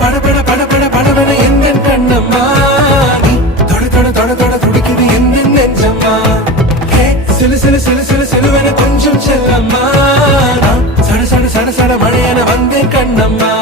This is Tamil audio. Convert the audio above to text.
படபட படபட படபட எந்த கண்ணம்மா நீ தொட தொட தொட தொட துடிக்குது எந்த நெஞ்சம்மா சிலு சிலு சிலு சிலு சிலுவென கொஞ்சம் செல்லம்மா சட சட சட சட மழையென வந்தேன் கண்ணம்மா